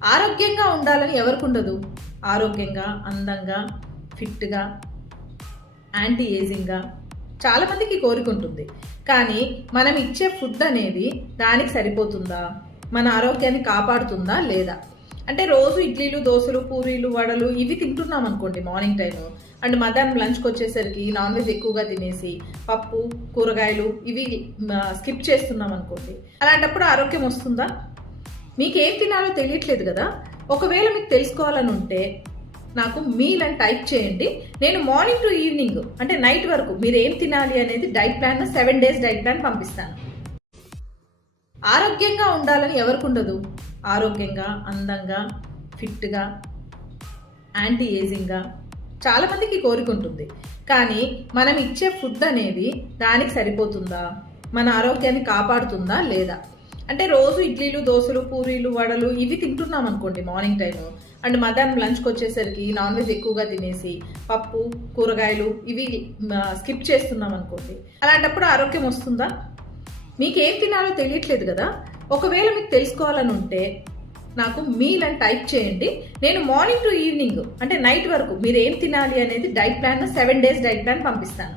ఆరోగ్యంగా ఉండాలని ఎవరికి ఉండదు? ఆరోగ్యంగా, అందంగా, ఫిట్‌గా, యాంటీ ఏజింగ్‌గా చాలామందికి కోరిక ఉంటుంది. కానీ మనం ఇచ్చే ఫుడ్ అనేది దానికి సరిపోతుందా? మన ఆరోగ్యాన్ని కాపాడుతుందా లేదా? అంటే రోజు ఇడ్లీలు, దోసలు, పూరీలు, వడలు ఇవి తింటున్నాం అనుకోండి మార్నింగ్ టైము. అండ్ మధ్యాహ్నం లంచ్‌కి వచ్చేసరికి నాన్ వెజ్ ఎక్కువగా తినేసి పప్పు, కూరగాయలు ఇవి స్కిప్ చేస్తున్నాం అనుకోండి. అలాంటప్పుడు ఆరోగ్యం వస్తుందా? మీకేం తినాలో తెలియట్లేదు కదా. ఒకవేళ మీకు తెలుసుకోవాలని ఉంటే నాకు మీల్ అని టైప్ చేయండి. నేను మార్నింగ్ టు ఈవినింగ్ అంటే నైట్ వరకు మీరు ఏం తినాలి అనేది diet plan 7 days diet plan పంపిస్తాను. ఆరోగ్యంగా ఉండాలని ఎవరికి ఉండదు? ఆరోగ్యంగా, అందంగా, ఫిట్‌గా, యాంటీ ఏజింగ్‌గా చాలామందికి కోరిక ఉంటుంది. కానీ మనం ఇచ్చే ఫుడ్ అనేది దానికి సరిపోతుందా? మన ఆరోగ్యాన్ని కాపాడుతుందా లేదా? అంటే రోజు ఇడ్లీలు, దోసలు, పూరీలు, వడలు ఇవి తింటున్నాం అనుకోండి మార్నింగ్ టైము. అండ్ మధ్యాహ్నం లంచ్‌కి వచ్చేసరికి నాన్ వెజ్ ఎక్కువగా తినేసి పప్పు, కూరగాయలు ఇవి స్కిప్ చేస్తున్నాం అనుకోండి. అలాంటప్పుడు ఆరోగ్యం వస్తుందా? మీకేం తినాలో తెలియట్లేదు కదా. ఒకవేళ మీకు తెలుసుకోవాలని ఉంటే నాకు మీల్ అని టైప్ చేయండి. నేను మార్నింగ్ టు ఈవినింగ్ అంటే నైట్ వరకు మీరు ఏం తినాలి అనేది diet plan 7 days diet plan పంపిస్తాను.